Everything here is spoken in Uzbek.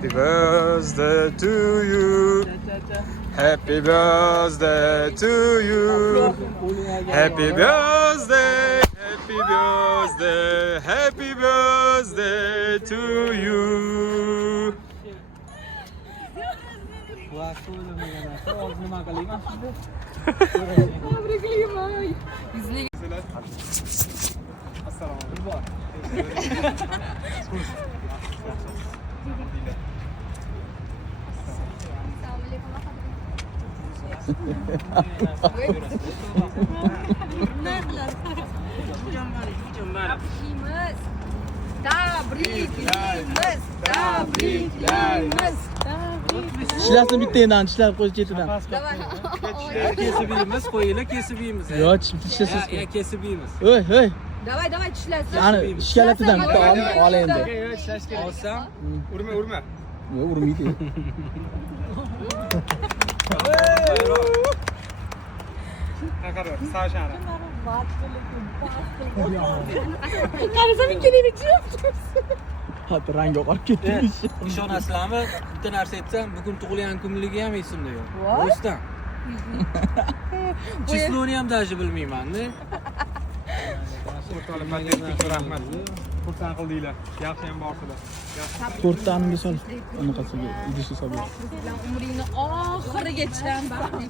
Happy birthday to you. Happy birthday to you. Happy birthday. Happy birthday. Happy birthday to you. Tishlasini bitta endan tishlab qo'yish chetidan. Kesib yeymiz, qo'yinglar kesib yeymiz. Yo, tishlasiz. Kesib yeymiz. Hey. Давай, tishlasın. Ya'ni shkalatidan bitta ol endi. Olsam, Urma. Yo, urmaydi. Qaqara, Sashani. Qarasam ikkalini Hatto rangi oqarib ketdi. ishonasizlarmi? Bitta narsa aytsam, bugun tug'ilgan kunligi ham esimda yo'q. Voy. Rostdan. Chisloni ham даже bilmayman-da. Rahmat. Xursand qildinglar. Yaxshi ham borsizlar. To'rttanimga sol. Unaqasiga idishga solib. Umringni oxirigacha baxtli